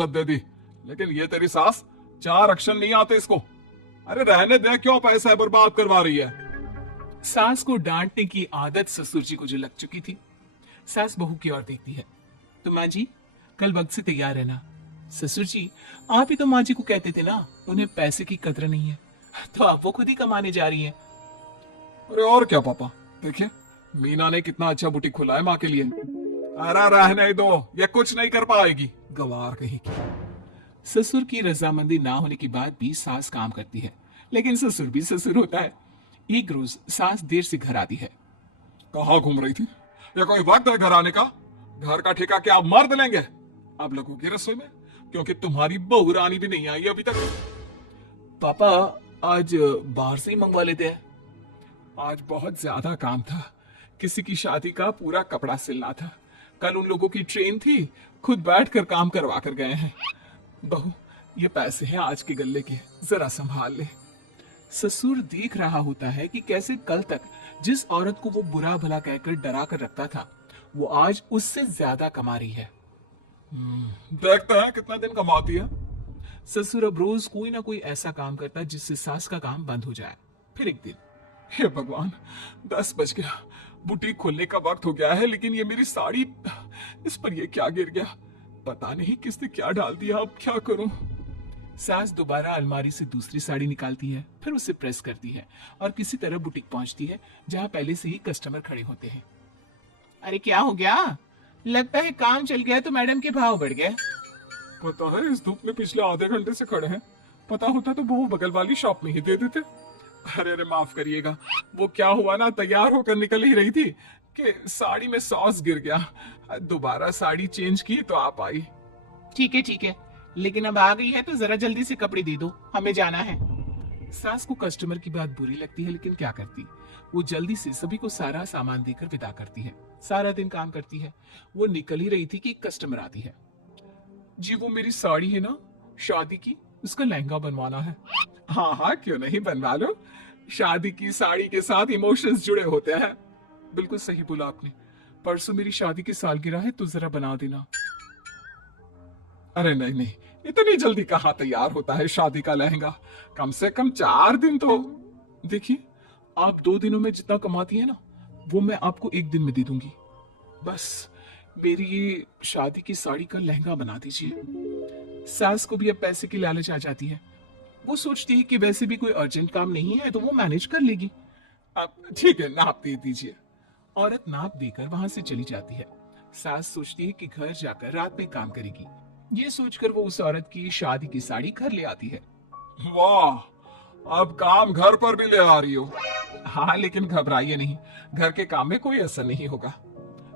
रुख्सत दे दी, लेकिन ये तेरी सास 4 अक्षर नहीं आते इसको। अरे रहने दे, क्यों पैसा बर्बाद करवा रही है। सास को डांटने की आदत ससुर जी को जो लग चुकी थी, सास बहू की ओर देखती है। तो माँ जी, कल वक्त से तैयार रहना। ससुर जी, आप ही तो माँ जी को कहते थे ना, उन्हें पैसे की कदर नहीं है, तो आप वो खुद ही कमाने जा रही हैं। अरे और क्या पापा, देखिए मीना ने कितना अच्छा बुटीक खोला है माँ के लिए। अरे रहने दो, ये कुछ नहीं कर पाएगी, गवार कहीं की। ससुर की रजामंदी ना होने के बाद भी सास काम करती है, लेकिन ससुर भी ससुर होता है। एक रोज सास देर से घर आती है। कहाँ घूम रही थी? या कोई वक्त है घर आने का? घर का ठेका क्या आप मर्द लेंगे आप लोगों की रसोई में? क्योंकि तुम्हारी बहू रानी भी नहीं आई अभी तक। पापा, आज बाहर से ही मंगवा लेते हैं। आज बहुत ज्यादा काम था, किसी की शादी का पूरा कपड़ा सिलना था। कल उन लोगों की ट्रेन थी, खुद बैठकर काम करवा कर गए हैं। बहू, ये पैसे हैं आज के गल्ले के, जरा संभाल ले। ससुर देख रहा होता है कि कैसे कल तक जिस औरत को वो बुरा भला कहकर डरा कर रखता था, वो आज उससे ज्यादा कमा रही है। देखते हैं कितना दिन कमाती है। ससुर अब रोज कोई ना कोई ऐसा काम करता जिससे सास का काम बंद हो जाए। फिर एक दिन, हे भगवान, 10 बज गया, बुटीक खोलने का वक्त हो गया है, लेकिन ये मेरी साड़ी, इस पर ये क्या गिर गया? पता नहीं किसने क्या डाल दिया, अब क्या करूं? सास दोबारा अलमारी से दूसरी साड़ी निकालती है, फिर उसे प्रेस करती है और किसी तरह बुटीक पहुंचती है, जहां पहले से ही कस्टमर खड़े होते हैं। अरे क्या हो गया? लगता है काम चल गया तो मैडम के भाव बढ़ गए। पता है इस धूप में पिछले आधे घंटे से खड़े हैं, पता होता तो वो बगल वाली शॉप में ही दे देते। अरे अरे माफ करिएगा, वो क्या हुआ ना, तैयार होकर निकल ही रही थी कि साड़ी में सॉस गिर गया। दोबारा साड़ी चेंज की तो आप आई। ठीक है, लेकिन अब आ गई है तो जरा जल्दी से कपड़े दे दो, हमें जाना है। सास को कस्टमर की बात बुरी लगती है, लेकिन क्या करती, वो जल्दी से सभी को सारा सामान देकर विदा करती है। सारा दिन काम करती है। वो निकल ही रही थी कि कस्टमर आती है। जी वो मेरी साड़ी है ना शादी की, उसका लहंगा बनवाना है। हाँ हाँ, क्यों नहीं, बनवा लो। शादी की साड़ी के साथ इमोशंस जुड़े होते हैं। बिल्कुल सही बोला आपने, परसों मेरी शादी की सालगिरह है, तो जरा बना देना। अरे नहीं नहीं, इतनी जल्दी कहाँ तैयार होता है शादी का लहंगा? कम से कम 4 दिन तो। देखिए, आप 2 दिनों में जितना कमाती है ना, वो मैं आपको 1 दिन में दे दूंगी। बस मेरी ये शादी की साड़ी का लहंगा बना दीजिए। सास को भी अब पैसे की लालच आ जाती है। वो सोचती है कि वैसे भी कोई अर्जेंट काम नहीं है, तो वो मैनेज कर लेगी। अब ठीक है, नाप दे दीजिए। औरत नाप देकर वहां से चली जाती है। सास सोचती है कि घर जाकर रात में काम करेगी। ये सोचकर वो उस औरत की शादी की साड़ी घर ले आती है। वाह, अब काम घर पर भी ले आ रही हो। हाँ, लेकिन घबराइए नहीं, घर के काम में कोई असर नहीं होगा।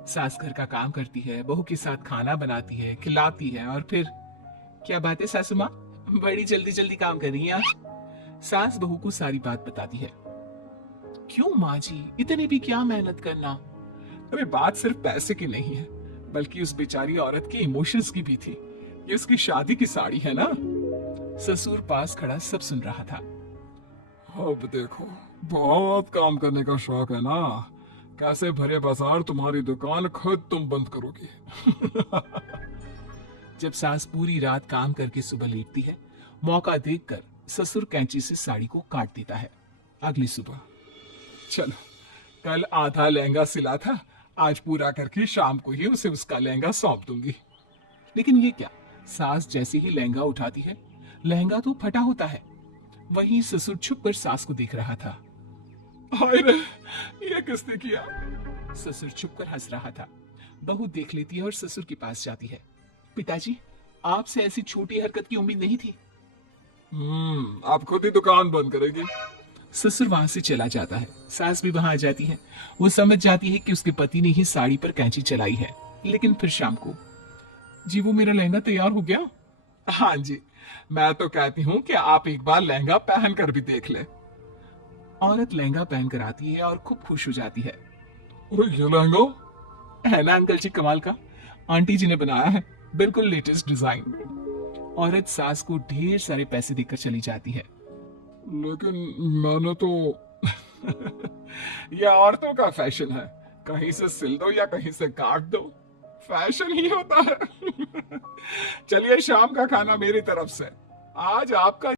सास घर का काम करती है, बहू के साथ खाना बनाती है, खिलाती है, और फिर क्या बात है सासू माँ, बड़ी जल्दी जल्दी काम कर रही हैं आप। सास बहू को सारी बात बताती है। क्यों माँ जी, इतनी भी क्या मेहनत करना? अरे बात सिर्फ पैसे की नहीं है, बल्कि उस बेचारी औरत के इमोशंस की भी थी। ये उसकी शादी की साड़ी है ना। ससुर पास खड़ा सब सुन रहा था। अब देखो, बहुत काम करने का शौक है ना, कैसे भरे बाजार तुम्हारी दुकान खुद तुम बंद करोगी। जब सास पूरी रात काम करके सुबह लेटती है, मौका देखकर ससुर कैंची से साड़ी को काट देता है। अगली सुबह, चलो कल आधा लहंगा सिला था, आज पूरा करके शाम को ही उसे उसका लहंगा सौंप दूंगी। लेकिन ये क्या, सास जैसे ही लहंगा उठाती है, लहंगा तो फटा होता है। वहीं ससुर छुपकर सास को देख रहा था। हाय रे, ये किसने किया? ससुर छुपकर हंस रहा था। बहू देख लेती है और ससुर के पास जाती है। पिताजी, आपसे ऐसी छोटी हरकत की उम्मीद नहीं थी। आप खुद ही दुकान बंद करेगी। ससुर वहां से चला जाता है। सास भी वहां आ जाती है। वो समझ जाती है कि उसके पति ने ही साड़ी पर कैंची चलाई है। लेकिन फिर शाम को, जी वो मेरा लहंगा तैयार हो गया? हाँ जी, मैं तो कहती हूँ कि आप एक बार लहंगा पहन कर भी देख ले। औरत लहंगा पहन कर आती है और खूब खुश हो जाती है। अरे ये लहंगा है ना अंकल जी, कमाल का, आंटी जी ने बनाया है, बिल्कुल लेटेस्ट डिजाइन। औरत सास को ढेर सारे पैसे देकर चली जाती है। लेकिन मैंने तो यह औरतों का फैशन है, कहीं से सिल दो या कहीं से काट दो, फैशन ही होता है। चलिए शाम का खाना मेरी तरफ से। आज आपका